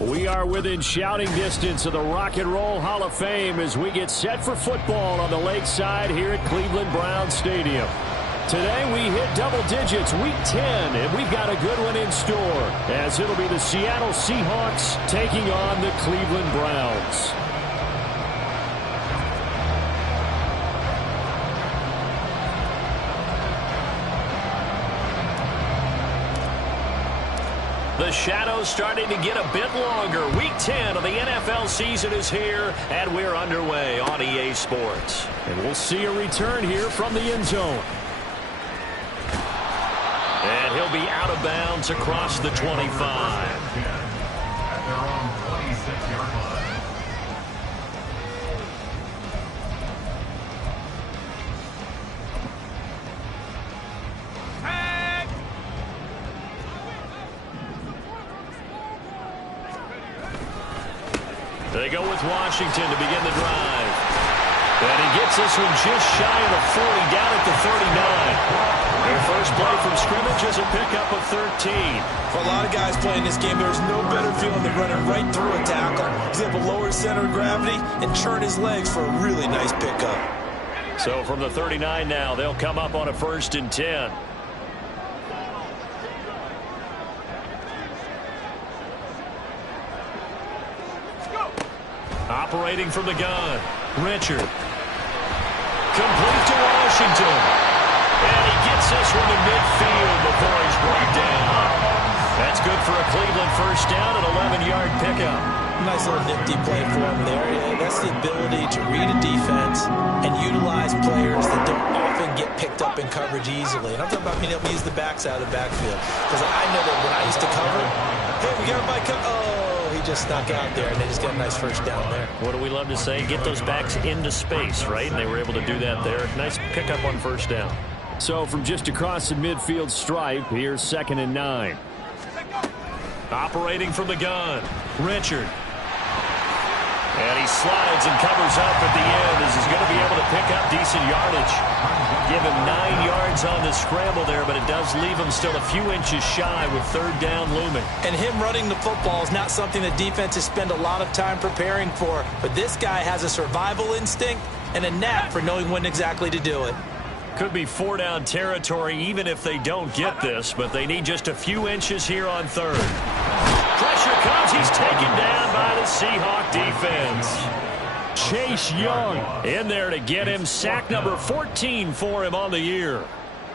We are within shouting distance of the Rock and Roll Hall of Fame as we get set for football on the lakeside here at Cleveland Browns Stadium. Today we hit double digits, Week 10, and we've got a good one in store as it'll be the Seattle Seahawks taking on the Cleveland Browns. The shadow's starting to get a bit longer. Week 10 of the NFL season is here, and we're underway on EA Sports. And we'll see a return here from the end zone. And he'll be out of bounds across the 25. At their own 26-yard line. They go with Washington to begin the drive. And he gets this one just shy of the 40, down at the 39. Their first play from scrimmage is a pickup of 13. For a lot of guys playing this game, there's no better feeling than running right through a tackle. He's able to lower his center of gravity and churn his legs for a really nice pickup. So from the 39 now, they'll come up on a 1st and 10. Operating from the gun, Richard. Complete to Washington. And he gets this one to midfield before he's brought down. That's good for a Cleveland first down, an 11-yard pickup. Nice little nifty play for him there. Yeah, that's the ability to read a defense and utilize players that don't often get picked up in coverage easily. And I'm talking about being able to use the backs out of the backfield. Because I know that when I used to cover, hey, we got a bike. Oh, he just snuck out there, and they just got a nice first down there. What do we love to say? Get those backs into space, right? And they were able to do that there. Nice pickup on first down. So from just across the midfield stripe, here's 2nd and 9. Operating from the gun, Richard. And he slides and covers up at the end as he's going to be able to pick up decent yardage. Give him 9 yards on the scramble there, but it does leave him still a few inches shy with 3rd down looming. And him running the football is not something that defenses spend a lot of time preparing for. But this guy has a survival instinct and a knack for knowing when exactly to do it. Could be 4-down territory even if they don't get this, but they need just a few inches here on 3rd. Pressure comes. He's taken down by the Seahawk defense. Chase Young in there to get him. Sack number 14 for him on the year.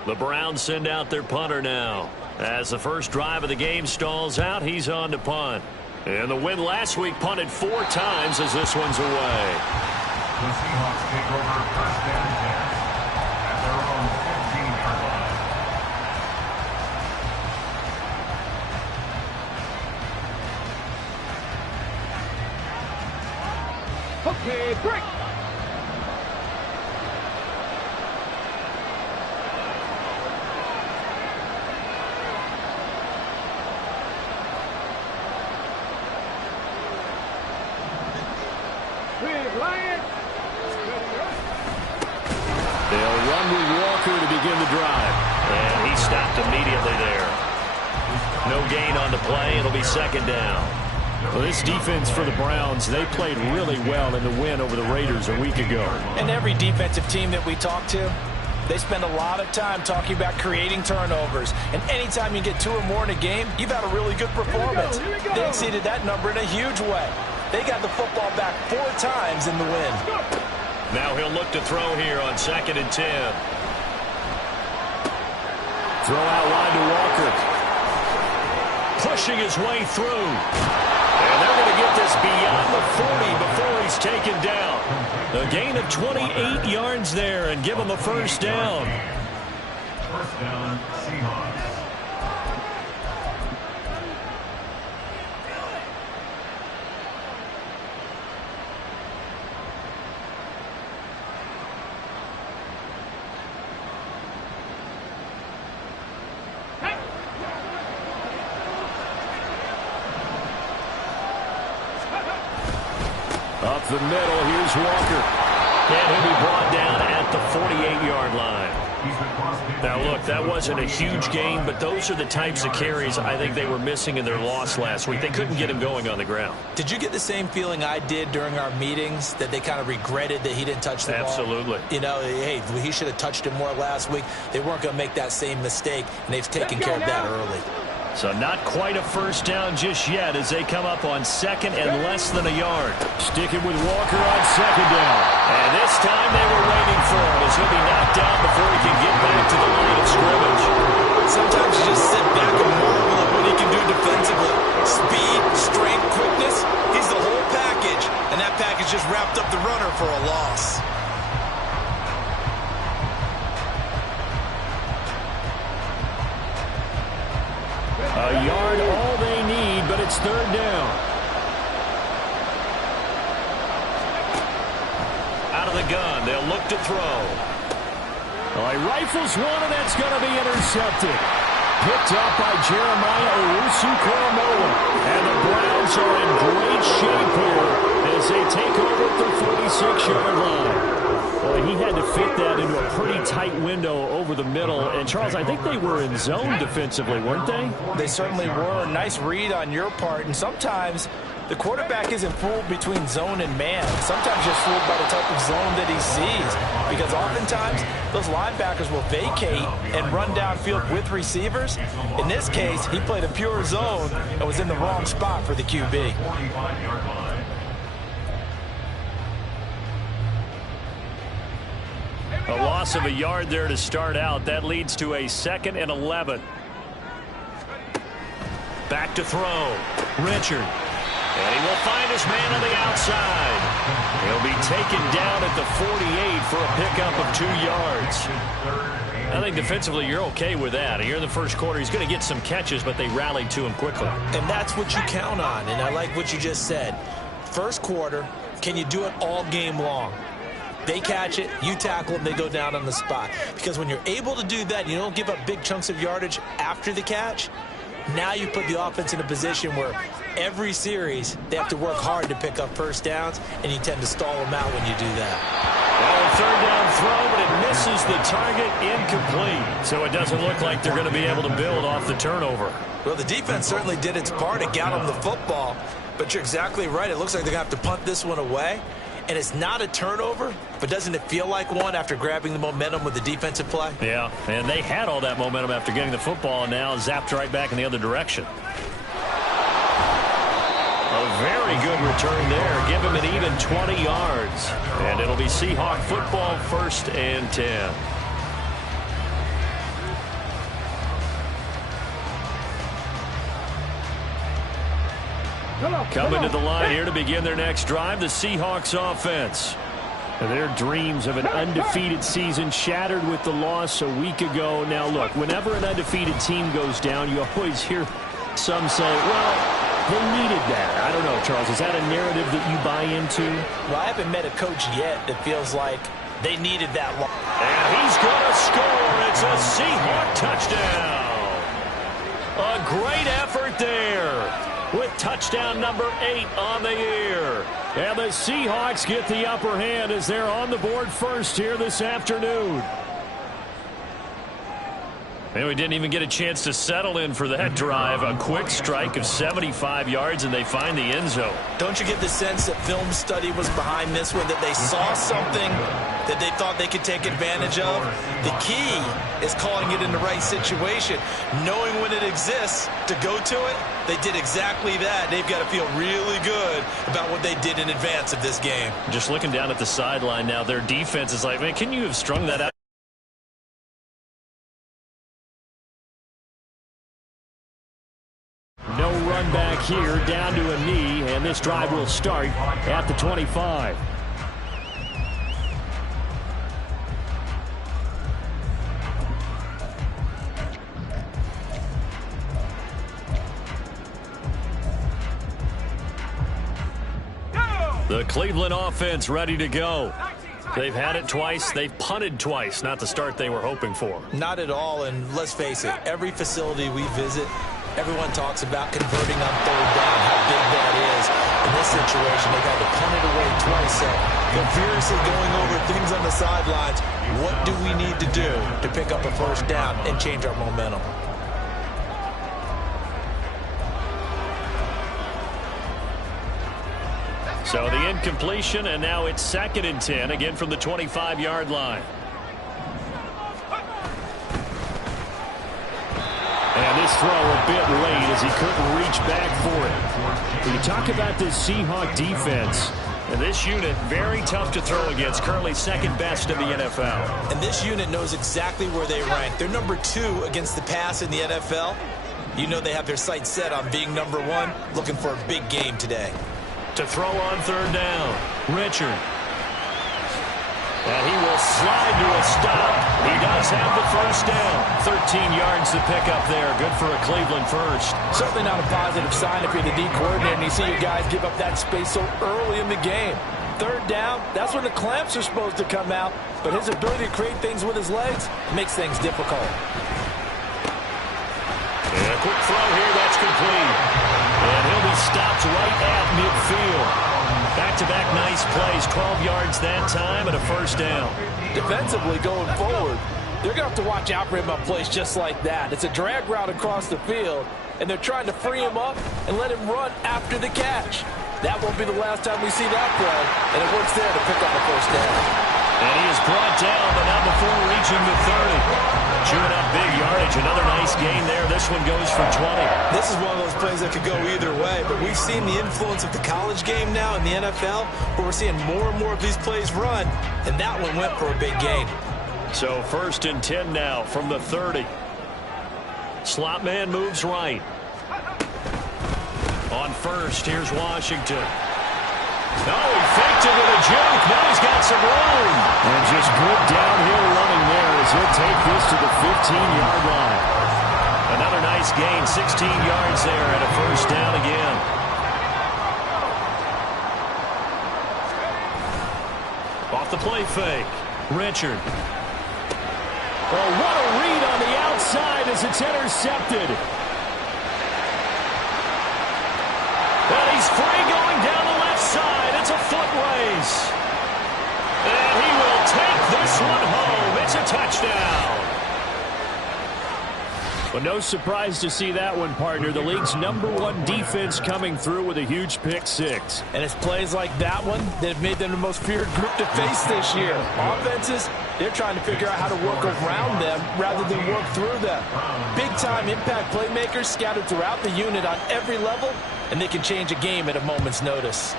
The Browns send out their punter now. As the first drive of the game stalls out, he's on to punt. And the win last week punted 4 times as this one's away. The Seahawks take over 1st and 10 at their own 15-yard line. Okay, break. They'll run with Walker to begin the drive. And he stopped immediately there. No gain on the play. It'll be 2nd down. Well, this defense for the Browns, they played really well in the win over the Raiders a week ago. And every defensive team that we talk to, they spend a lot of time talking about creating turnovers. And anytime you get 2 or more in a game, you've had a really good performance. They exceeded that number in a huge way. They got the football back 4 times in the win. Now he'll look to throw here on 2nd and 10. Throw out wide to Walker. Pushing his way through. And they're going to get this beyond the 40 before he's taken down. A gain of 28 yards there and give him a first down. 1st down, Seahawks. Up the middle, here's Walker. And he'll be brought down at the 48-yard line. Now, look, that wasn't a huge gain, but those are the types of carries I think they were missing in their loss last week. They couldn't get him going on the ground. Did you get the same feeling I did during our meetings, that they kind of regretted that he didn't touch the ball? Absolutely. You know, hey, he should have touched it more last week. They weren't going to make that same mistake, and they've taken care of that early. So not quite a first down just yet as they come up on second and less than a yard. Sticking with Walker on second down. And this time they were waiting for him as he'll be knocked down before he can get back to the line of scrimmage. Sometimes you just sit back and marvel at what he can do defensively. Speed, strength, quickness, he's the whole package. And that package just wrapped up the runner for a loss. A yard, all they need, but it's third down. Out of the gun, they'll look to throw. Well, he rifles one, and that's going to be intercepted. Picked up by Jeremiah Owusu-Koramoah. And the Browns are in great shape here as they take over at the 46-yard line. Well, he had to fit that into a pretty tight window over the middle. And, Charles, I think they were in zone defensively, weren't they? They certainly were. Nice read on your part. And sometimes the quarterback isn't fooled between zone and man. Sometimes just fooled by the type of zone that he sees. Because oftentimes those linebackers will vacate and run downfield with receivers. In this case, he played a pure zone and was in the wrong spot for the QB. A loss of a yard there to start out. That leads to a 2nd and 11. Back to throw. Richard. And he will find his man on the outside. He'll be taken down at the 48 for a pickup of 2 yards. I think defensively you're okay with that. Here in the first quarter, he's going to get some catches, but they rallied to him quickly. And that's what you count on. And I like what you just said. First quarter, can you do it all game long? They catch it, you tackle them, they go down on the spot. Because when you're able to do that, you don't give up big chunks of yardage after the catch. Now you put the offense in a position where every series they have to work hard to pick up first downs, and you tend to stall them out when you do that. Well, third down throw, but it misses the target, incomplete. So it doesn't look like they're going to be able to build off the turnover. Well, the defense certainly did its part to get them the football, but you're exactly right. It looks like they're going to have to punt this one away. And it's not a turnover, but doesn't it feel like one after grabbing the momentum with the defensive play? Yeah, and they had all that momentum after getting the football, and now zapped right back in the other direction. A very good return there. Give him an even 20 yards. And it'll be Seahawk football, 1st and 10. Coming to the line here to begin their next drive, the Seahawks offense. Their dreams of an undefeated season shattered with the loss a week ago. Now, look, whenever an undefeated team goes down, you always hear some say, well, they needed that. I don't know, Charles. Is that a narrative that you buy into? Well, I haven't met a coach yet that feels like they needed that loss. And he's going to score. It's a Seahawk touchdown. A great effort there, with touchdown number 8 on the year. And the Seahawks get the upper hand as they're on the board first here this afternoon. And we didn't even get a chance to settle in for that drive. A quick strike of 75 yards, and they find the end zone. Don't you get the sense that film study was behind this one, that they saw something that they thought they could take advantage of? The key is calling it in the right situation. Knowing when it exists to go to it, they did exactly that. They've got to feel really good about what they did in advance of this game. Just looking down at the sideline now, their defense is like, man, can you have strung that out? No run back here, down to a knee, and this drive will start at the 25. The Cleveland offense ready to go. They've had it twice. They've punted twice. Not the start they were hoping for. Not at all, and let's face it, every facility we visit, everyone talks about converting on third down, how big that is. In this situation, they got to punt it away twice. So they're furiously going over things on the sidelines. What do we need to do to pick up a first down and change our momentum? So the incompletion, and now it's 2nd and 10, again from the 25-yard line. And this throw a bit late as he couldn't reach back for it. When you talk about this Seahawk defense, and this unit, very tough to throw against, currently 2nd best in the NFL. And this unit knows exactly where they rank. They're number 2 against the pass in the NFL. You know they have their sights set on being number 1, looking for a big game today. To throw on 3rd down, Richard. And he will slide to a stop. He does have the first down. 13 yards to pick up there. Good for a Cleveland first. Certainly not a positive sign if you're the D coordinator and you see your guys give up that space so early in the game. 3rd down, that's when the clamps are supposed to come out. But his ability to create things with his legs makes things difficult. And a quick throw here, that's complete. And he'll be stopped right at midfield. Back-to-back nice plays, 12 yards that time and a first down. Defensively going forward, they're going to have to watch out for him on plays just like that. It's a drag route across the field, and they're trying to free him up and let him run after the catch. That won't be the last time we see that play, and it works there to pick up a first down. And he is brought down, but not before reaching the 30. Chewing up big yardage. Another nice gain there. This one goes for 20. This is one of those plays that could go either way, but we've seen the influence of the college game now in the NFL, where we're seeing more and more of these plays run, and that one went for a big gain. So 1st and 10 now from the 30. Slot man moves right. On 1st, here's Washington. No, he faked it with a juke. Now he's got some room. And just good downhill running there as he'll take this to the 15-yard line. Another nice gain, 16 yards there and a first down again. Off the play fake, Richard. Oh, what a read on the outside as it's intercepted. And he's free going down the left side. It's a foot race. And he will take this one home. It's a touchdown. Well, no surprise to see that one, partner. The league's #1 defense coming through with a huge pick six. And it's plays like that one that have made them the most feared group to face this year. Offenses, they're trying to figure out how to work around them rather than work through them. Big-time impact playmakers scattered throughout the unit on every level, and they can change a game at a moment's notice.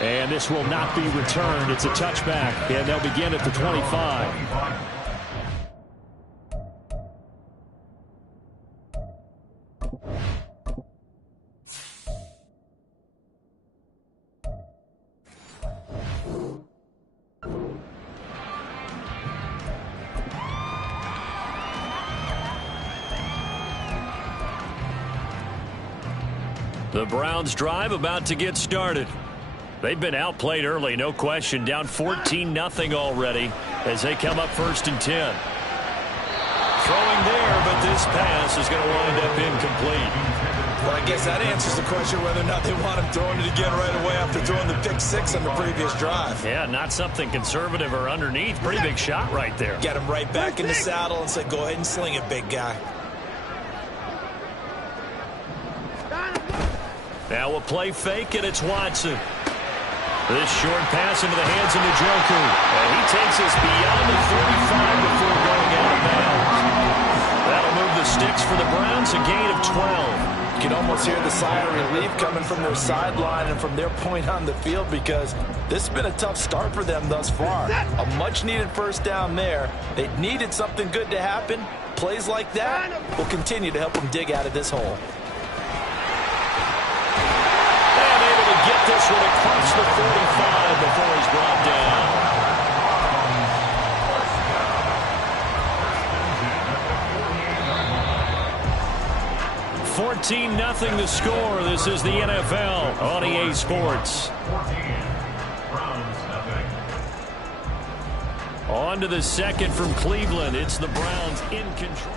And this will not be returned. It's a touchback, and they'll begin at the 25. The Browns drive about to get started. They've been outplayed early, no question. Down 14-0 already as they come up 1st and 10. Throwing there, but this pass is going to wind up incomplete. Well, I guess that answers the question whether or not they want him throwing it again right away after throwing the pick six on the previous drive. Yeah, not something conservative or underneath. Pretty big shot right there. Get him right back in the saddle and say, go ahead and sling it, big guy. Now a play fake, and it's Watson. This short pass into the hands of Njoku. And he takes us beyond the 35 before going out of bounds. That'll move the sticks for the Browns, a gain of 12. You can almost hear the sigh of relief coming from their sideline and from their point on the field, because this has been a tough start for them thus far. A much-needed first down there. They needed something good to happen. Plays like that will continue to help them dig out of this hole. Get this one across the 45 before he's brought down. 14-0 the score. This is the NFL on EA Sports. On to the second from Cleveland. It's the Browns in control.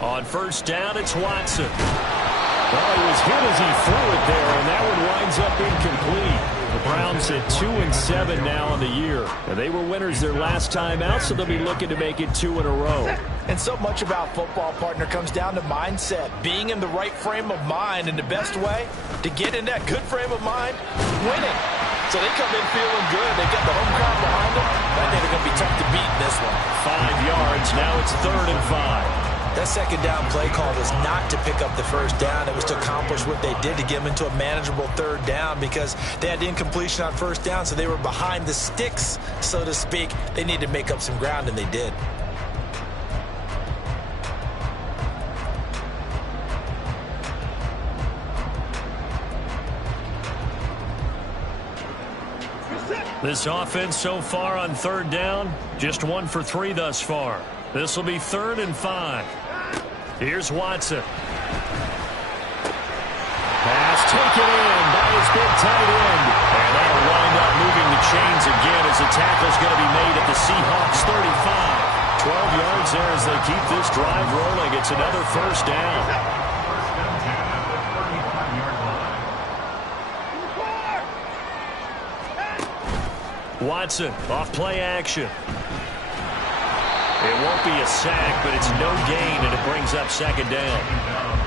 On first down, it's Watson. Well, he was hit as he threw it there, and that one winds up incomplete. The Browns at 2-7 now on the year. And they were winners their last time out, so they'll be looking to make it 2 in a row. And so much about football, partner, comes down to mindset. Being in the right frame of mind, and the best way to get in that good frame of mind, winning. So they come in feeling good. They got the home crowd behind them. I think they're going to be tough to beat in this one. 5 yards. Now it's 3rd and 5. That second down play call was not to pick up the first down. It was to accomplish what they did, to get them into a manageable 3rd down, because they had incompletion on first down, so they were behind the sticks, so to speak. They needed to make up some ground, and they did. This offense so far on 3rd down, just 1 for 3 thus far. This will be 3rd and 5. Here's Watson. Pass taken in by his big tight end. And that'll wind up moving the chains again as the tackle's going to be made at the Seahawks 35. 12 yards there as they keep this drive rolling. It's another first down. Watson off play action. It won't be a sack, but it's no gain, and it brings up 2nd down.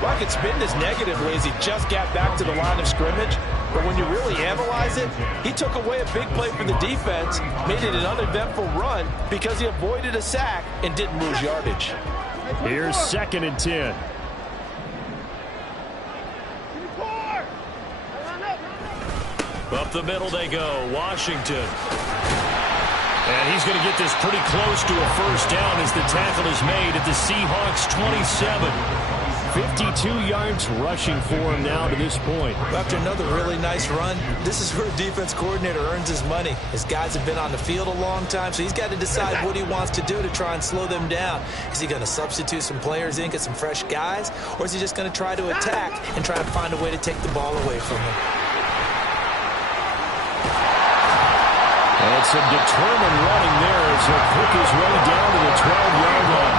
Well, I could spin this negatively as he just got back to the line of scrimmage. But when you really analyze it, he took away a big play for the defense, made it an uneventful run because he avoided a sack and didn't lose yardage. Here's 2nd and 10. Up the middle they go. Washington. And he's going to get this pretty close to a first down as the tackle is made at the Seahawks 27. 52 yards rushing for him now to this point. After another really nice run, this is where a defense coordinator earns his money. His guys have been on the field a long time, so he's got to decide what he wants to do to try and slow them down. Is he going to substitute some players in, get some fresh guys, or is he just going to try to attack and try to find a way to take the ball away from them? And some determined running there as he'll pick his way down to the 12-yard line.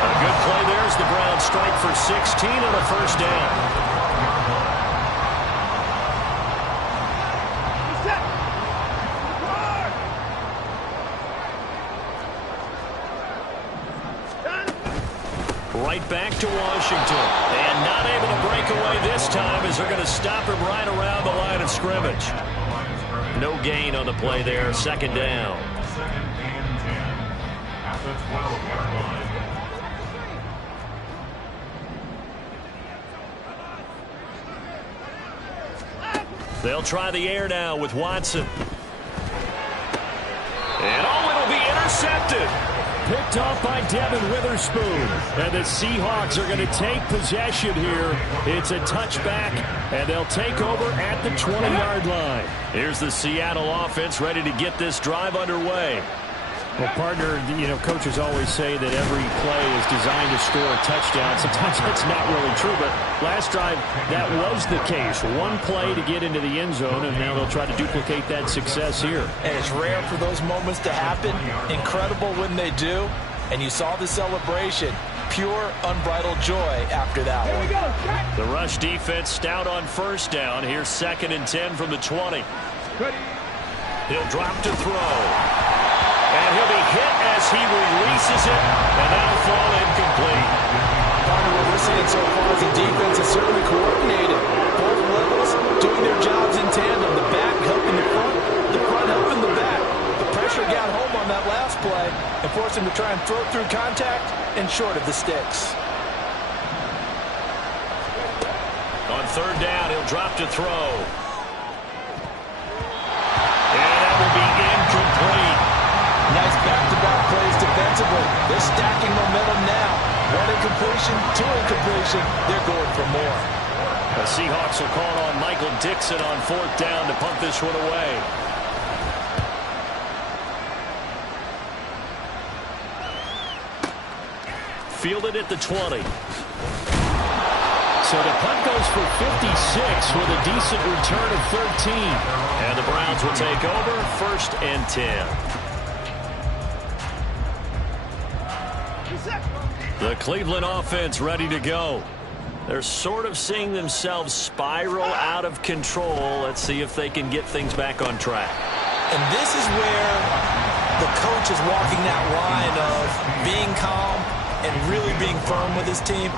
A good play there as the Browns strike for 16 on a first down. Right back to Washington. And not able to break away this time as they're going to stop him right around the line of scrimmage. No gain on the play there. 2nd down. 2nd and 10 at the 12-yard line. They'll try the air now with Watson. And it'll be intercepted. Picked off by Devin Witherspoon. And the Seahawks are going to take possession here. It's a touchback, and they'll take over at the 20-yard line. Here's the Seattle offense ready to get this drive underway. Well, partner, coaches always say that every play is designed to score a touchdown. Sometimes that's not really true, but last drive, that was the case. One play to get into the end zone, and now they'll try to duplicate that success here. And it's rare for those moments to happen. Incredible when they do. And you saw the celebration. Pure, unbridled joy after that one. The rush defense stout on first down. Here's 2nd and 10 from the 20. He'll drop to throw. And he'll be hit as he releases it, and that'll fall incomplete. Partner, what we're seeing so far is the defense is certainly coordinated. Both levels doing their jobs in tandem. The back helping the front helping the back. The pressure got home on that last play and forced him to try and throw through contact and short of the sticks. On 3rd down, he'll drop to throw. And that will be incomplete. Nice back-to-back plays defensively. They're stacking momentum now. 1 incompletion, 2 incompletion. They're going for more. The Seahawks will call on Michael Dixon on 4th down to punt this one away. Fielded at the 20. So the punt goes for 56 with a decent return of 13. And the Browns will take over, 1st and 10. The Cleveland offense ready to go. They're sort of seeing themselves spiral out of control. Let's see if they can get things back on track. And this is where the coach is walking that line of being calm and really being firm with his team.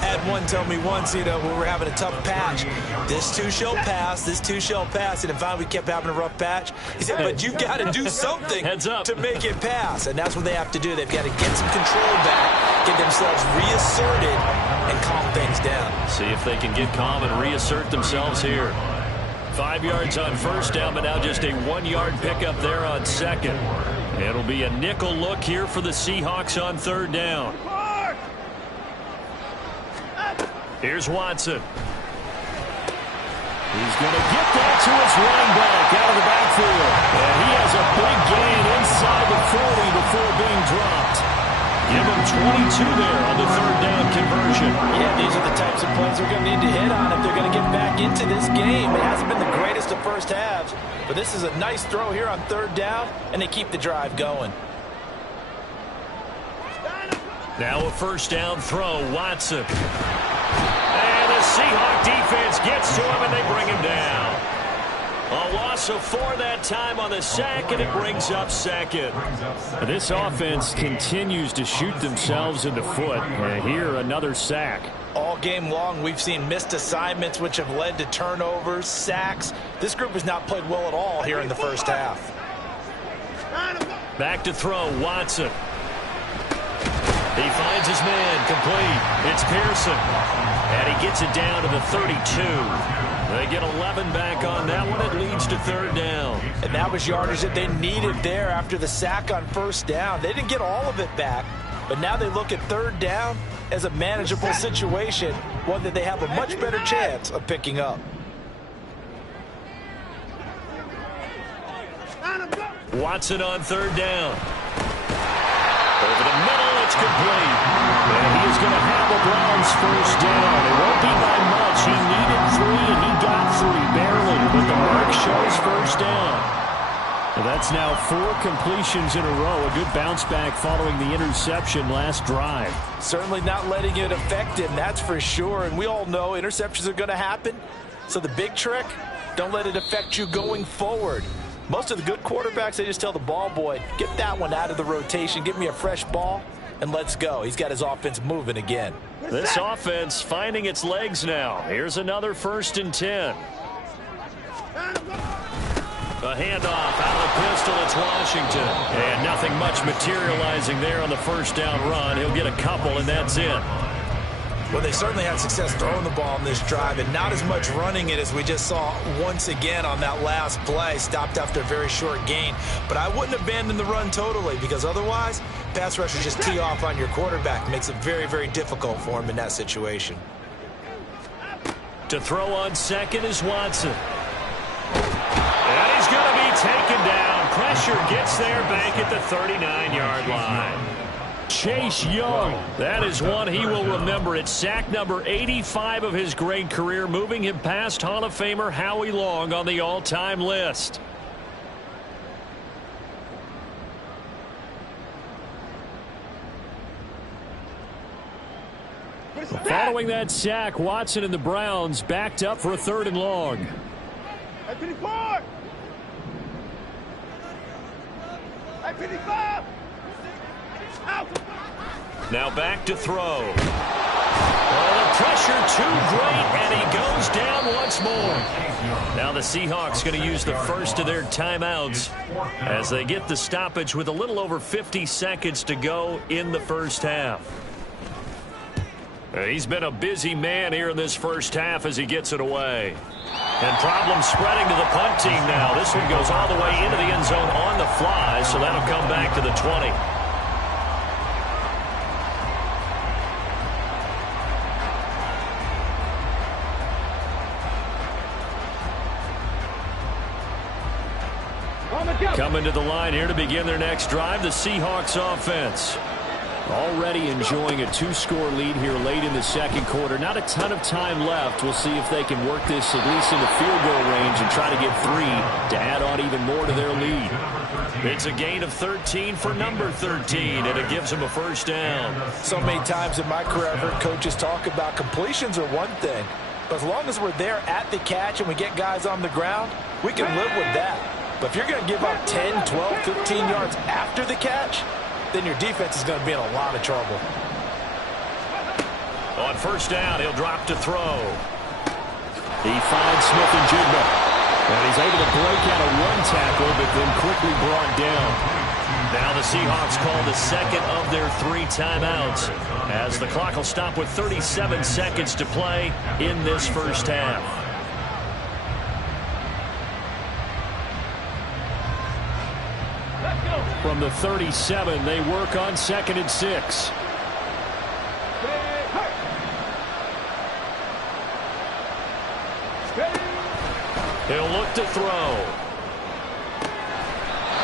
I had one tell me once, when we were having a tough patch, this too shall pass, this too shall pass. And finally we kept having a rough patch. He said, but you've got to do something to make it pass. And that's what they have to do. They've got to get some control back, get themselves reasserted, and calm things down. See if they can get calm and reassert themselves here. 5 yards on 1st down, but now just a 1-yard pickup there on 2nd. It'll be a nickel look here for the Seahawks on 3rd down. Here's Watson. He's going to get that to his running back out of the backfield. And he has a big gain inside the 40 before being dropped. Give him 22 there on the 3rd down conversion. Yeah, these are the types of plays they're going to need to hit on if they're going to get back into this game. It hasn't been the greatest of first halves, but this is a nice throw here on 3rd down, and they keep the drive going. Now a 1st down throw, Watson. And the Seahawk defense gets to him, and they bring him down. A loss of 4 that time on the sack, and it brings up 2nd. This offense continues to shoot themselves in the foot. Here, another sack. All game long, we've seen missed assignments, which have led to turnovers, sacks. This group has not played well at all here in the first half. Back to throw, Watson. He finds his man, complete. It's Pearson. And he gets it down to the 32. They get 11 back on that one. It leads to 3rd down. And that was yardage that they needed there after the sack on 1st down. They didn't get all of it back, but now they look at 3rd down as a manageable situation, one that they have a much better chance of picking up. Watson on 3rd down. Over the middle, it's complete. And he is going to have the Browns 1st down. It won't be by much. He needed 3, and he got 3, barely. But the mark shows 1st down. And that's now 4 completions in a row. A good bounce back following the interception last drive. Certainly not letting it affect him, that's for sure. And we all know interceptions are going to happen. So the big trick, don't let it affect you going forward. Most of the good quarterbacks, they just tell the ball boy, get that one out of the rotation, give me a fresh ball, and let's go. He's got his offense moving again. This offense finding its legs now. Here's another 1st and 10. A handoff out of the pistol. It's Washington. And nothing much materializing there on the 1st down run. He'll get a couple, and that's it. Well, they certainly had success throwing the ball in this drive, and not as much running it as we just saw once again on that last play. Stopped after a very short gain. But I wouldn't abandon the run totally, because otherwise, pass rushers just tee off on your quarterback. Makes it very, very difficult for him in that situation. To throw on 2nd is Watson. And he's going to be taken down. Pressure gets there back at the 39-yard line. Chase Young. That is one he will remember. It's sack number 85 of his great career, moving him past Hall of Famer Howie Long on the all-time list. Following that sack, Watson and the Browns backed up for a 3rd and long. Now back to throw. Oh, the pressure too great, and he goes down once more. Now the Seahawks going to use the first of their timeouts as they get the stoppage with a little over 50 seconds to go in the first half. He's been a busy man here in this first half as he gets it away. And problems spreading to the punt team now. This one goes all the way into the end zone on the fly, so that'll come back to the 20. Coming to the line here to begin their next drive, the Seahawks offense. Already enjoying a two-score lead here late in the second quarter. Not a ton of time left. We'll see if they can work this at least in the field goal range and try to get 3 to add on even more to their lead. It's a gain of 13 for number 13, and it gives them a first down. So many times in my career, I've heard coaches talk about completions are one thing, but as long as we're there at the catch and we get guys on the ground, we can live with that. But if you're going to give up 10, 12, 15 yards after the catch, then your defense is going to be in a lot of trouble. On first down, he'll drop to throw. He finds Smith and Jigba. And he's able to break out a run tackle, but then quickly brought down. Now the Seahawks call the second of their 3 timeouts, as the clock will stop with 37 seconds to play in this first half. From the 37, they work on 2nd and 6. He'll look to throw.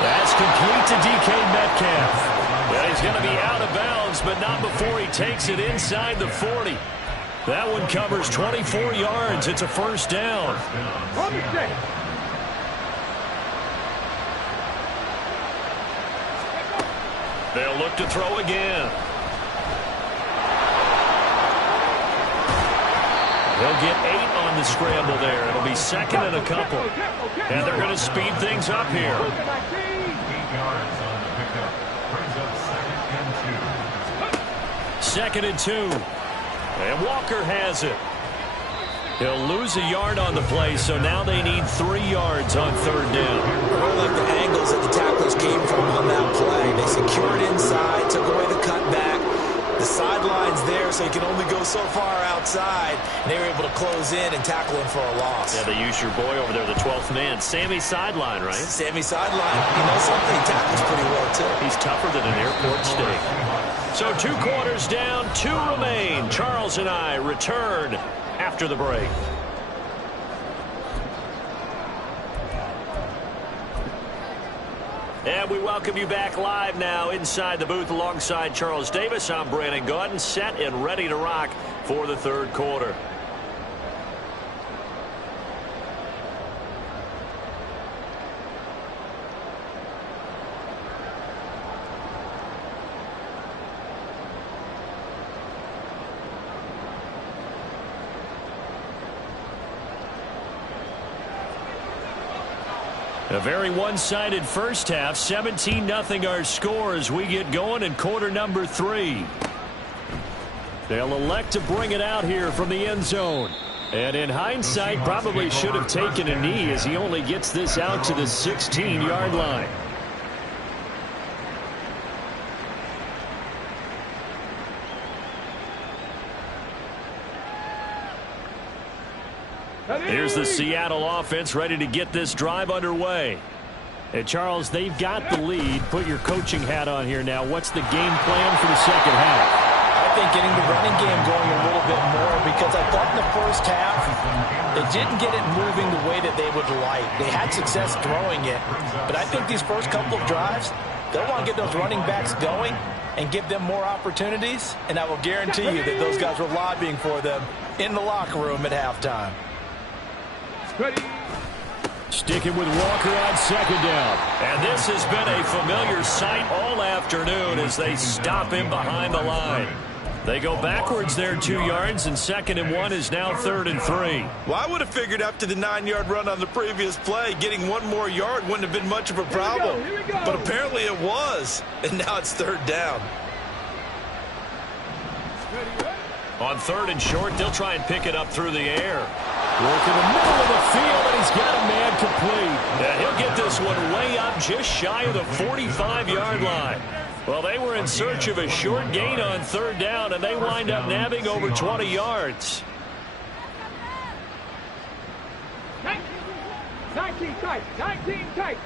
That's complete to DK Metcalf. Well, he's going to be out of bounds, but not before he takes it inside the 40. That one covers 24 yards. It's a first down. They'll look to throw again. They'll get 8 on the scramble there. It'll be 2nd and a couple. And they're going to speed things up here. 8 yards on the pickup. Brings up 2nd and 2. 2nd and 2. And Walker has it. He'll lose a yard on the play, so now they need 3 yards on 3rd down. I really like the angles that the tacklers came from on that play. They secured inside, took away the cutback. The sideline's there, so he can only go so far outside. And they were able to close in and tackle him for a loss. Yeah, they used your boy over there, the 12th man. Sammy Sideline, right? Sammy Sideline. You know something? He tackles pretty well, too. He's tougher than an airport steak. So 2 quarters down, 2 remain. Charles and I return after the break. And we welcome you back live now inside the booth alongside Charles Davis. I'm Brandon Gaudin, set and ready to rock for the 3rd quarter. A very one-sided first half. 17-0 our score as we get going in quarter number 3. They'll elect to bring it out here from the end zone. And in hindsight, probably should have taken a knee as he only gets this out to the 16-yard line. Here's the Seattle offense ready to get this drive underway. And Charles, they've got the lead. Put your coaching hat on here now. What's the game plan for the second half? I think getting the running game going a little bit more, because I thought in the first half they didn't get it moving the way that they would like. They had success throwing it, but I think these first couple of drives, they'll want to get those running backs going and give them more opportunities, and I will guarantee you that those guys were lobbying for them in the locker room at halftime. Sticking with Walker on 2nd down. And this has been a familiar sight all afternoon as they stop him behind the line. They go backwards there 2 yards, and 2nd and 1 is now 3rd and 3. Well, I would have figured after the 9-yard run on the previous play, getting 1 more yard wouldn't have been much of a problem. Here we go. But apparently it was, and now it's 3rd down. On 3rd and short, they'll try and pick it up through the air. Work in the middle of the field, and he's got a man complete. And he'll get this one way up just shy of the 45-yard line. Well, they were in search of a short gain on 3rd down, and they wind up nabbing over 20 yards. 19 tight. 19 tight.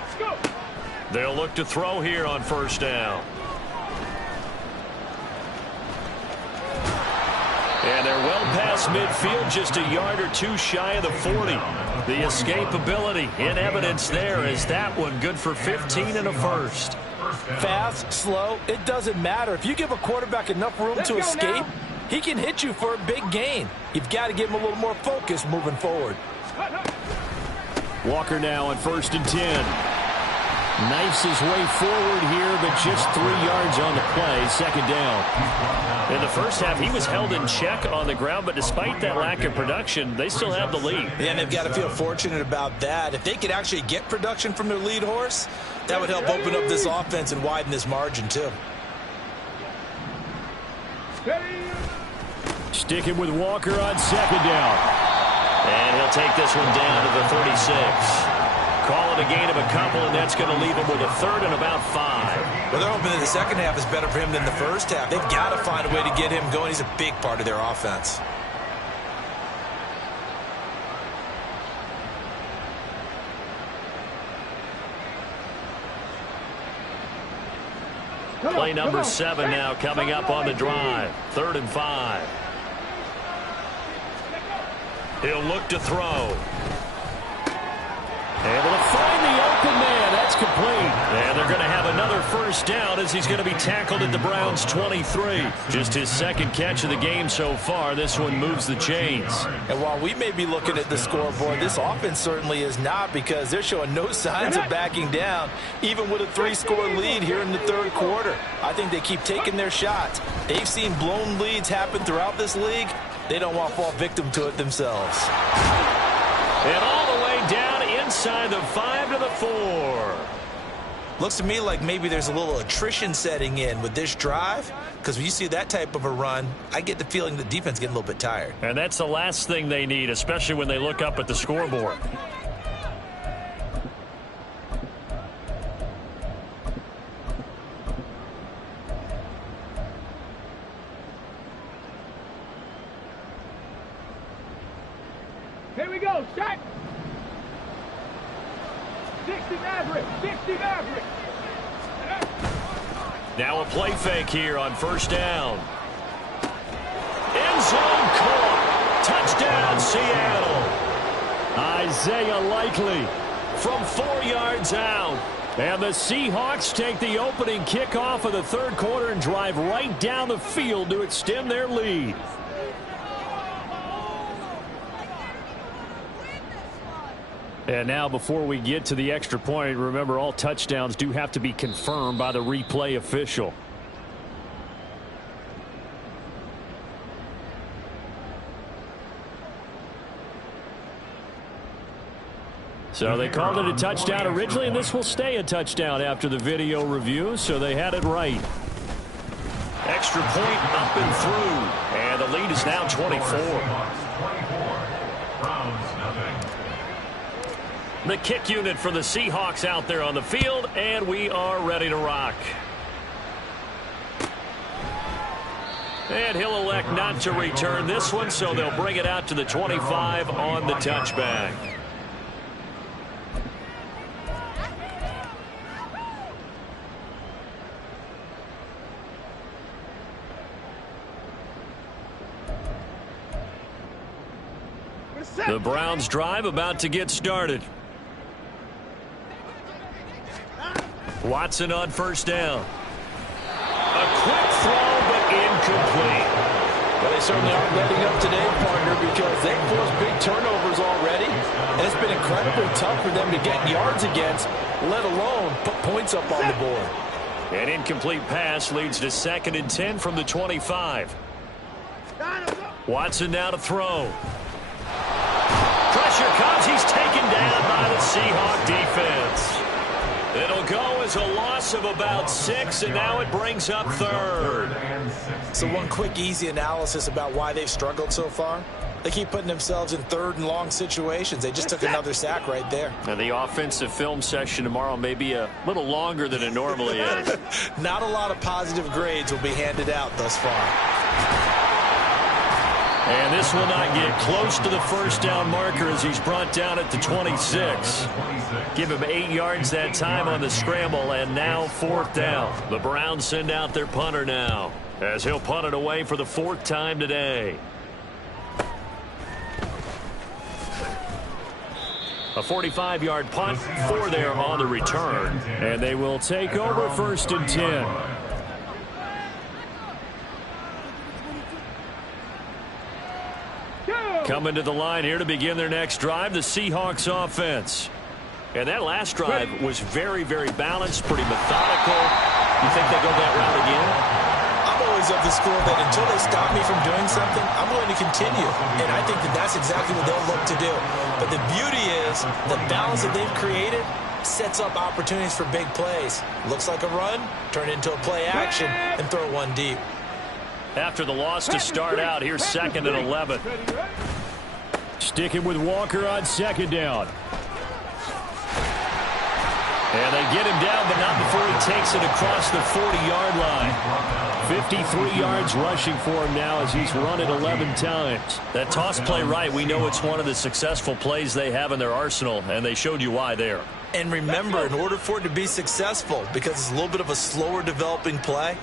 Let's go. They'll look to throw here on 1st down. And they're well past midfield, just a yard or two shy of the 40. The escapability in evidence there is that one good for 15 and a first. Fast, slow, it doesn't matter. If you give a quarterback enough room to escape, he can hit you for a big gain. You've got to give him a little more focus moving forward. Walker now on 1st and 10. Knifes his way forward here, but just 3 yards on the play. Second down. In the first half, he was held in check on the ground, but despite that lack of production, they still have the lead. Yeah, and they've got to feel fortunate about that. If they could actually get production from their lead horse, that would help open up this offense and widen this margin, too. Sticking with Walker on 2nd down. And he'll take this one down to the 36. Call it a gain of a couple, and that's going to leave him with a 3rd and about 5. Well, they're hoping that the second half is better for him than the first half. They've got to find a way to get him going. He's a big part of their offense. Play number 7 now coming up on the drive. 3rd and 5. He'll look to throw. Able to find the open man. That's complete. And they're going to have another first down as he's going to be tackled at the Browns' 23. Just his 2nd catch of the game so far. This one moves the chains. And while we may be looking at the scoreboard, this offense certainly is not, because they're showing no signs of backing down, even with a 3-score lead here in the 3rd quarter. I think they keep taking their shots. They've seen blown leads happen throughout this league. They don't want to fall victim to it themselves. And all the way down inside the 5 to the 4. Looks to me like maybe there's a little attrition setting in with this drive, because when you see that type of a run, I get the feeling the defense is getting a little bit tired. And that's the last thing they need, especially when they look up at the scoreboard. Here we go, shot. 60 Maverick, 60 Maverick. Now a play fake here on 1st down. End zone caught. Touchdown, Seattle. Isaiah Likely From 4 yards out. And the Seahawks take the opening kickoff of the 3rd quarter and drive right down the field to extend their lead. And now, before we get to the extra point, remember, all touchdowns do have to be confirmed by the replay official. So they called it a touchdown originally, and this will stay a touchdown after the video review, so they had it right. Extra point up and through. And the lead is now 24. The kick unit for the Seahawks out there on the field, and we are ready to rock. And he'll elect not to return this one, so they'll bring it out to the 25 on the touchback. The Browns drive about to get started. Watson on 1st down. A quick throw, but incomplete. Well, they certainly aren't letting up today, partner, because they've forced big turnovers already, and it's been incredibly tough for them to get yards against, let alone put points up on the board. An incomplete pass leads to 2nd and 10 from the 25. Watson now to throw. Pressure comes. He's taken down by the Seahawk defense. It'll go as a loss of about 6, and now it brings up 3rd. So one quick, easy analysis about why they've struggled so far. They keep putting themselves in 3rd and long situations. They just took another sack right there. And the offensive film session tomorrow may be a little longer than it normally is. Not a lot of positive grades will be handed out thus far. And this will not get close to the 1st down marker as he's brought down at the 26. Give him 8 yards that time on the scramble, and now 4th down. The Browns send out their punter now as he'll punt it away for the 4th time today. A 45-yard punt, 4 there on the return. And they will take over 1st and 10. Coming to the line here to begin their next drive, the Seahawks offense. And that last drive was very, very balanced, pretty methodical. You think they go that route again? I'm always of the school that until they stop me from doing something, I'm going to continue. And I think that that's exactly what they'll look to do. But the beauty is the balance that they've created sets up opportunities for big plays. Looks like a run, turn it into a play action, and throw one deep. After the loss to start out, here's 2nd and 11. Sticking with Walker on 2nd down. And they get him down, but not before he takes it across the 40-yard line. 53 yards rushing for him now as he's run it 11 times. That toss play right, we know it's one of the successful plays they have in their arsenal, and they showed you why there. And remember, in order for it to be successful, because it's a little bit of a slower developing play,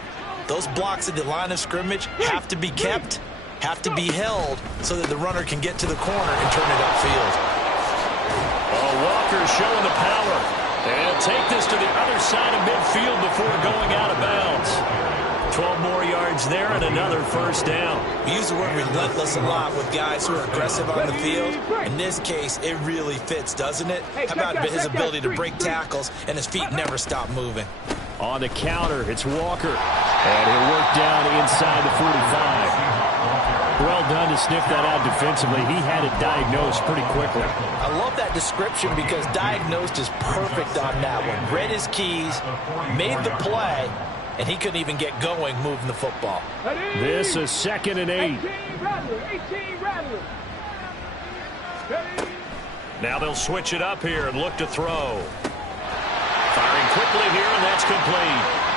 those blocks at the line of scrimmage have to be kept, have to be held, so that the runner can get to the corner and turn it upfield. Oh, Walker showing the power. And he'll take this to the other side of midfield before going out of bounds. 12 more yards there and another 1st down. We use the word relentless a lot with guys who are aggressive on the field. In this case, it really fits, doesn't it? How about his ability to break tackles and his feet never stop moving? On the counter, it's Walker. And he'll work down inside the 45. Well done to sniff that out defensively. He had it diagnosed pretty quickly. I love that description because diagnosed is perfect on that one. Read his keys, made the play, and he couldn't even get going moving the football. This is 2nd and 8. 18 Rattler. Now they'll switch it up here and look to throw. Firing quickly here, and that's complete.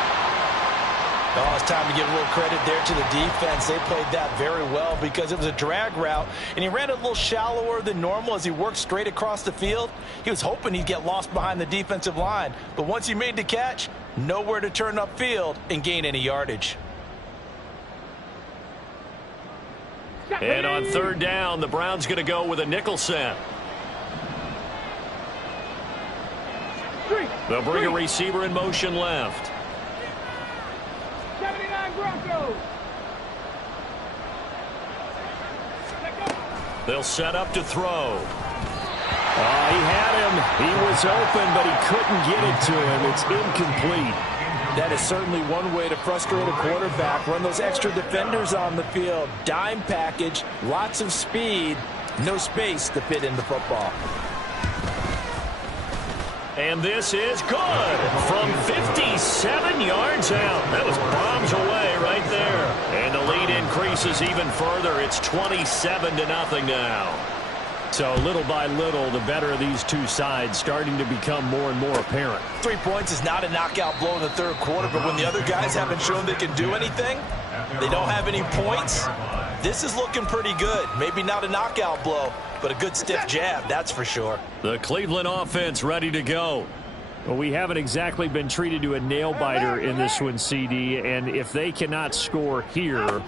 Oh, it's time to give a little credit there to the defense. They played that very well because it was a drag route, and he ran it a little shallower than normal as he worked straight across the field. He was hoping he'd get lost behind the defensive line, but once he made the catch, nowhere to turn upfield and gain any yardage. And on 3rd down, the Browns going to go with a nickel set. They'll bring a receiver in motion left. 79 Broncos. They'll set up to throw. He had him. He was open, but he couldn't get it to him. It's incomplete. That is certainly one way to frustrate a quarterback. Run those extra defenders on the field. Dime package, lots of speed, no space to fit in the football. And this is good from 57 yards out. That was bombs away right there. And the lead increases even further. It's 27-0 now. So little by little, the better of these two sides starting to become more and more apparent. 3 points is not a knockout blow in the 3rd quarter, but when the other guys haven't shown they can do anything, they don't have any points, this is looking pretty good. Maybe not a knockout blow, but a good stiff jab, that's for sure. The Cleveland offense ready to go. Well, we haven't exactly been treated to a nail-biter in this one, CD, and if they cannot score here,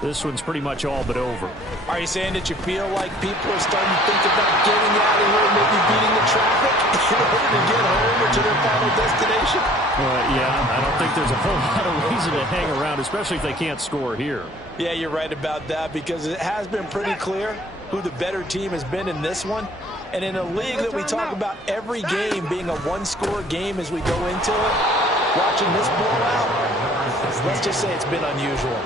this one's pretty much all but over. Are you saying that you feel like people are starting to think about getting out of here and maybe beating the traffic in order to get home or to their final destination? Yeah, I don't think there's a whole lot of reason to hang around, especially if they can't score here. Yeah, you're right about that because it has been pretty clear who the better team has been in this one. And in a league that we talk about every game being a one-score game as we go into it, watching this blowout, let's just say it's been unusual.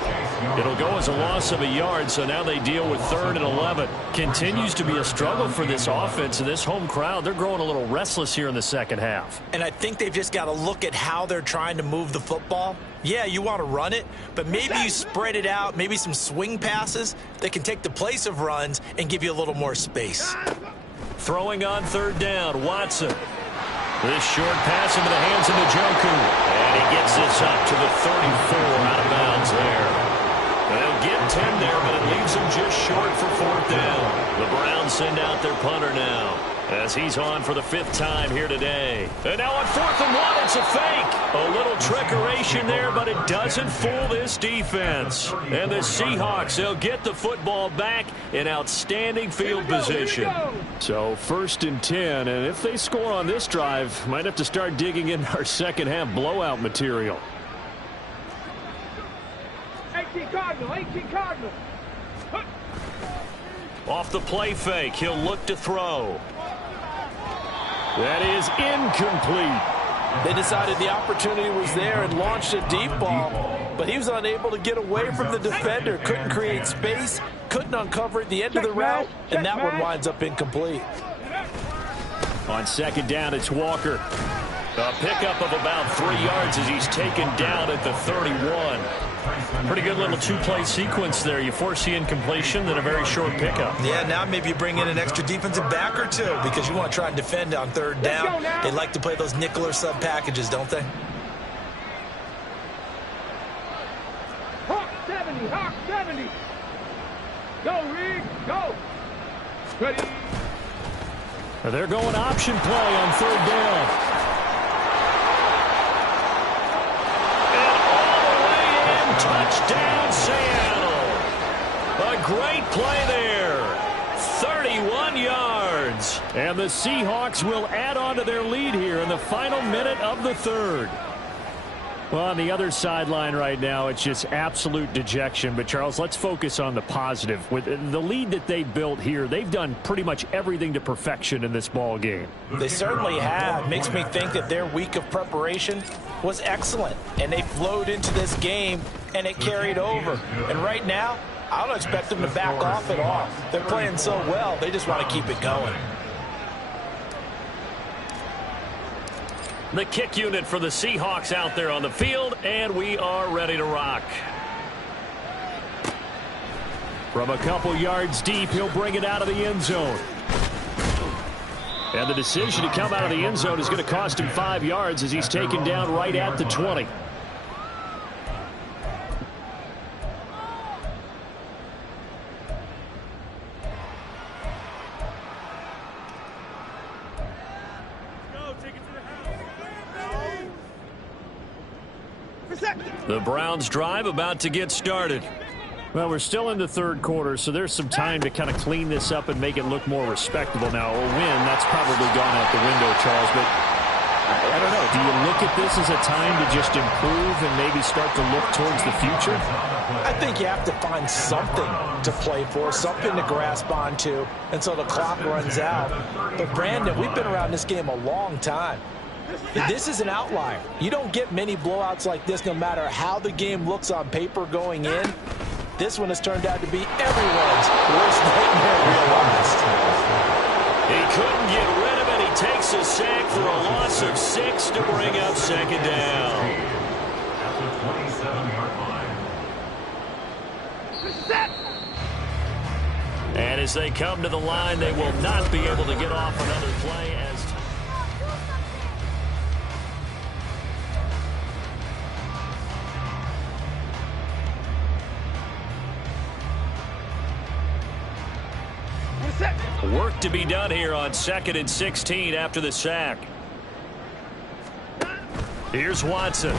It'll go as a loss of a yard, so now they deal with 3rd and 11. Continues to be a struggle for this offense and this home crowd. They're growing a little restless here in the 2nd half. And I think they've just got to look at how they're trying to move the football. Yeah, you want to run it, but maybe you spread it out, maybe some swing passes that can take the place of runs and give you a little more space. Throwing on 3rd down, Watson. This short pass into the hands of Njoku. And he gets this up to the 34 out of bounds there. They'll get 10 there, but it leaves them just short for 4th down. The Browns send out their punter now. as he's on for the 5th time here today. And now on 4th and 1, it's a fake. A little trickeration there, but it doesn't fool this defense. And the Seahawks, they'll get the football back in outstanding field position. So 1st and 10, and if they score on this drive, might have to start digging in our second half blowout material. 18 Cardinal, 18 Cardinal. Off the play fake, he'll look to throw. That is incomplete. They decided the opportunity was there and launched a deep ball, but he was unable to get away from the defender. Couldn't create space, couldn't uncover at the end of the route, and that one winds up incomplete. On 2nd down, it's Walker. A pickup of about 3 yards as he's taken down at the 31. Pretty good little 2-play sequence there. You force the incompletion, then a very short pickup. Yeah, now maybe you bring in an extra defensive back or two because you want to try and defend on 3rd down. They like to play those nickel or sub packages, don't they? Hawk 70, Hawk 70. Go, Reed, go. Ready. They're going option play on 3rd down. Touchdown, Seattle. A great play there. 31 yards. And the Seahawks will add on to their lead here in the final minute of the 3rd. Well, on the other sideline right now, it's just absolute dejection. But, Charles, let's focus on the positive. With the lead that they built here, they've done pretty much everything to perfection in this ball game. They certainly have. Makes me think that their week of preparation was excellent. And they flowed into this game, and it carried over. And right now, I don't expect them to back off at all. They're playing so well, they just want to keep it going. The kick unit for the Seahawks out there on the field, and we are ready to rock. From a couple yards deep, he'll bring it out of the end zone. And the decision to come out of the end zone is going to cost him 5 yards as he's taken down right at the 20. The Browns drive about to get started. Well, we're still in the 3rd quarter, so there's some time to kind of clean this up and make it look more respectable. Now, a win, that's probably gone out the window, Charles, but I don't know. Do you look at this as a time to just improve and maybe start to look towards the future? I think you have to find something to play for, something to grasp onto until the clock runs out. But, Brandon, we've been around this game a long time. This is an outlier. You don't get many blowouts like this no matter how the game looks on paper going in. This one has turned out to be everyone's worst nightmare realized. He couldn't get rid of it. He takes a sack for a loss of 6 to bring up 2nd down. At the 27-yard line. And as they come to the line, they will not be able to get off another play as work to be done here on 2nd and 16 after the sack. Here's Watson. Under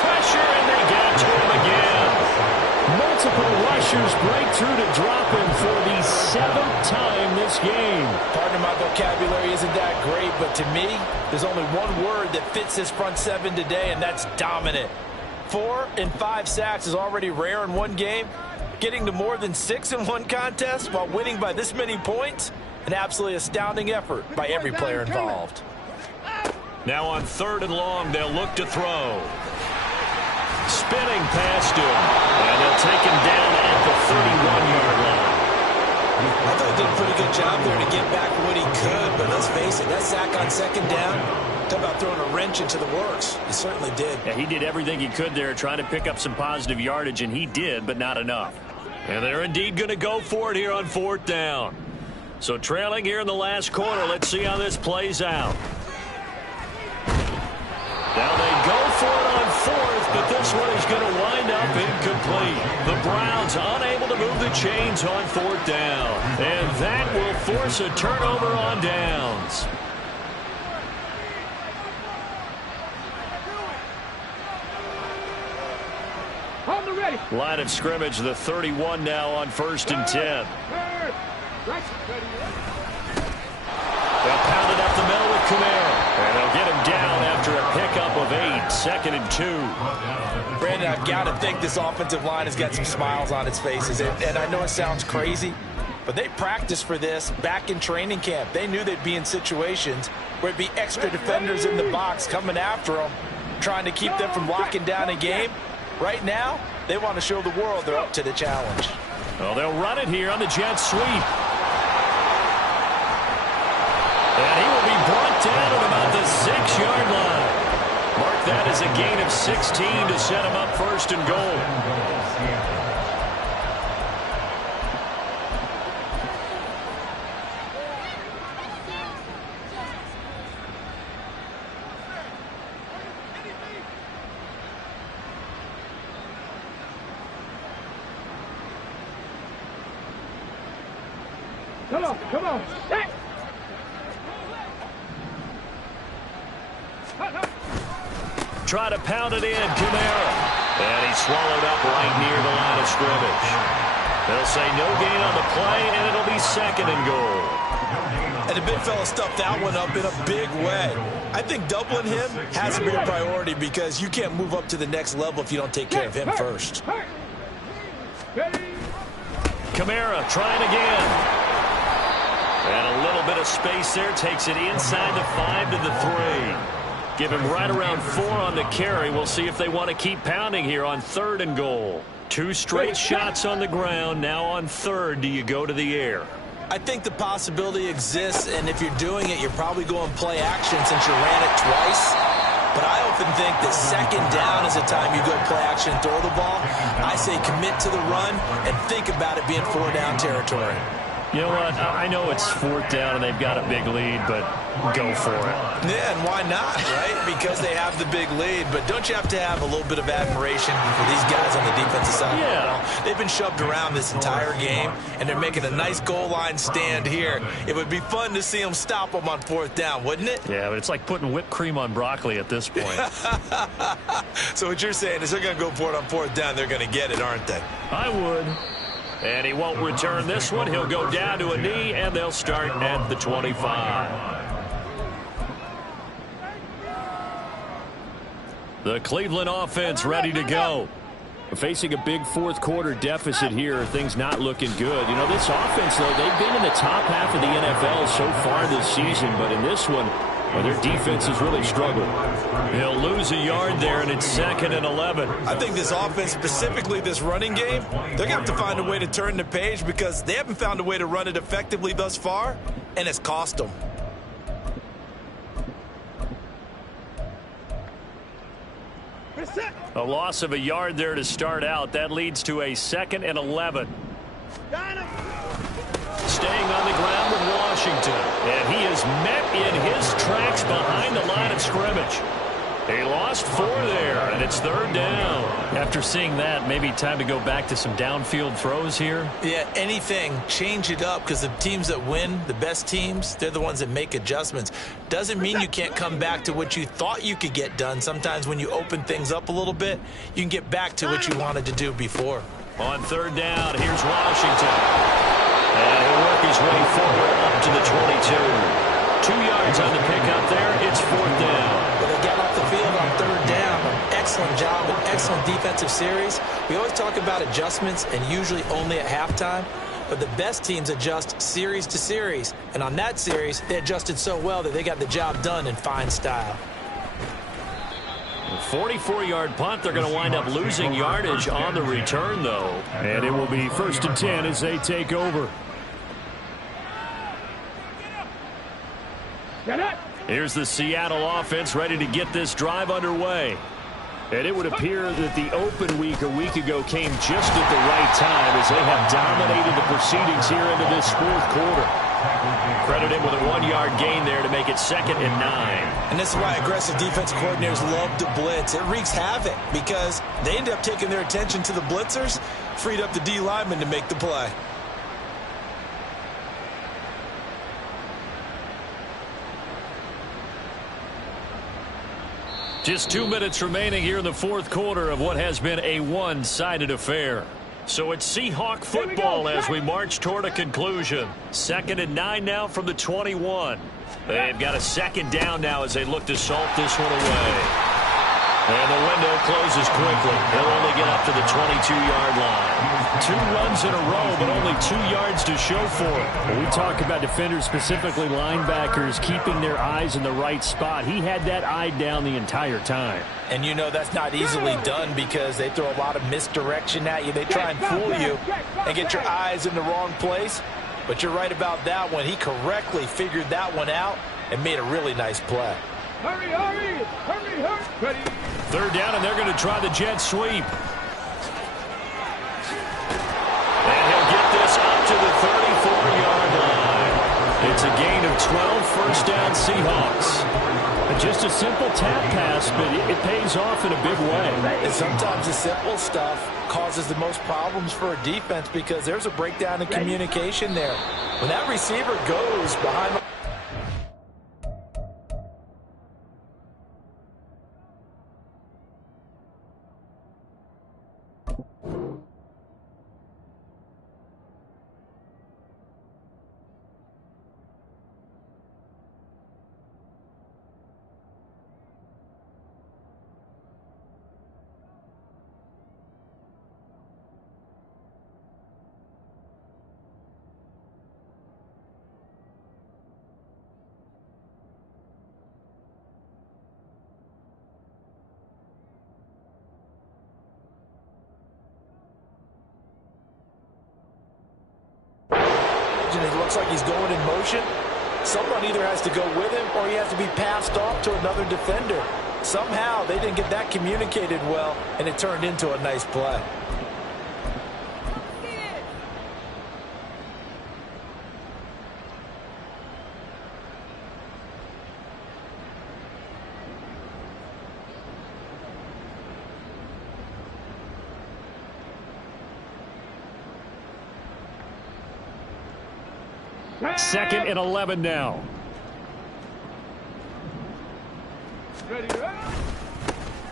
pressure, and they get to him again. Multiple rushers break through to drop him for the 7th time this game. Pardon my vocabulary isn't that great, but to me, there's only one word that fits this front 7 today, and that's dominant. 4 and 5 sacks is already rare in one game. Getting to more than 6 in one contest while winning by this many points, an absolutely astounding effort by every player involved. Now on 3rd and long, they'll look to throw. Spinning past him, and they'll take him down at the 31-yard line. I thought he did a pretty good job there to get back what he could, but let's face it, that sack on 2nd down, talk about throwing a wrench into the works. He certainly did. Yeah, he did everything he could there, trying to pick up some positive yardage, and he did, but not enough. And they're indeed going to go for it here on 4th down. So trailing here in the last quarter, let's see how this plays out. Now they go for it on 4th, but they'll this one is going to wind up incomplete. The Browns unable to move the chains on 4th down. And that will force a turnover on downs. On the ready. Line of scrimmage, the 31 now on 1st and 10. They'll pound it up the middle with Kamara. And they'll get him down after a pickup of 8. 2nd and 2. Brandon, I've got to think this offensive line has got some smiles on its faces. And I know it sounds crazy, but they practiced for this back in training camp. They knew they'd be in situations where it'd be extra defenders in the box coming after them, trying to keep them from locking down a game. Right now, they want to show the world they're up to the challenge. Well, they'll run it here on the jet sweep. And he will be brought down at about the 6-yard line. Mark that as a gain of 16 to set him up 1st and goal. Come on, come on. Hey. Try to pound it in, Kamara. And he's swallowed up right near the line of scrimmage. They'll say no gain on the play, and it'll be 2nd and goal. And the big fella stuffed that one up in a big way. I think doubling him has to be a priority because you can't move up to the next level if you don't take care of him first. Kamara trying again. And a little bit of space there. Takes it inside the 5 to the 3. Give him right around 4 on the carry. We'll see if they want to keep pounding here on 3rd and goal. 2 straight shots on the ground. Now on 3rd, do you go to the air? I think the possibility exists, and if you're doing it, you're probably going play action since you ran it twice. But I often think that 2nd down is the time you go play action and throw the ball. I say commit to the run and think about it being 4-down territory. You know what? I know it's 4th down and they've got a big lead, but go for it. Yeah, and why not, right? Because they have the big lead. But don't you have to have a little bit of admiration for these guys on the defensive side of the ball? They've been shoved around this entire game, and they're making a nice goal line stand here. It would be fun to see them stop them on 4th down, wouldn't it? Yeah, but it's like putting whipped cream on broccoli at this point. So what you're saying is they're going to go for it on 4th down. They're going to get it, aren't they? I would. And he won't return this one. He'll go down to a knee, and they'll start at the 25. The Cleveland offense ready to go. Facing a big 4th quarter deficit here, things not looking good. You know, this offense, though, they've been in the top half of the NFL so far this season, but in this one, well, their defense has really struggled. He'll lose a yard there, and it's 2nd and 11. I think this offense, specifically this running game, they're going to have to find a way to turn the page because they haven't found a way to run it effectively thus far, and it's cost them. A loss of a yard there to start out. That leads to a 2nd and 11. Staying on the ground with Washington. And he is met in his tracks behind the line of scrimmage. He lost 4 there, and it's 3rd down. After seeing that, maybe time to go back to some downfield throws here. Yeah, anything. Change it up because the teams that win, the best teams, they're the ones that make adjustments. Doesn't mean you can't come back to what you thought you could get done. Sometimes when you open things up a little bit, you can get back to what you wanted to do before. On 3rd down, here's Washington. And he'll work his way forward up to the 22. 2 yards on the pickup there. It's 4th down. Well, they got off the field on 3rd down. An excellent job, an excellent defensive series. We always talk about adjustments and usually only at halftime. But the best teams adjust series to series. And on that series, they adjusted so well that they got the job done in fine style. 44-yard punt. They're going to wind up losing yardage on the return, though. And it will be 1st and 10 as they take over. Here's the Seattle offense ready to get this drive underway. And it would appear that the open week a week ago came just at the right time as they have dominated the proceedings here into this 4th quarter. Credit him with a 1-yard gain there to make it 2nd and 9. And this is why aggressive defense coordinators love to blitz. It wreaks havoc because they end up taking their attention to the blitzers, freed up the D lineman to make the play. Just 2 minutes remaining here in the fourth quarter of what has been a one-sided affair. So it's Seahawk football as we march toward a conclusion. 2nd and 9 now from the 21. They've got a 2nd down now as they look to salt this one away. And the window closes quickly. He'll only get up to the 22-yard line. 2 runs in a row, but only 2 yards to show for it. When we talk about defenders, specifically linebackers, keeping their eyes in the right spot, he had that eye down the entire time. And you know that's not easily done because they throw a lot of misdirection at you. They try and fool you and get your eyes in the wrong place. But you're right about that one. He correctly figured that one out and made a really nice play. Hurry, hurry, hurry, hurry. Ready. 3rd down, and they're going to try the jet sweep. And he'll get this up to the 34-yard line. It's a gain of 12, 1st down Seahawks. Just a simple tap pass, but it pays off in a big way. And sometimes the simple stuff causes the most problems for a defense because there's a breakdown in communication there. When that receiver goes behind the and it looks like he's going in motion. Someone either has to go with him or he has to be passed off to another defender. Somehow they didn't get that communicated well, and it turned into a nice play. Second and 11 now.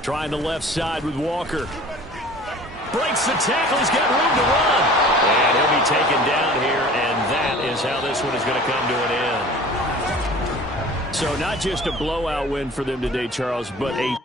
Trying the left side with Walker. Breaks the tackle. He's got room to run. And he'll be taken down here, and that is how this one is going to come to an end. So not just a blowout win for them today, Charles, but a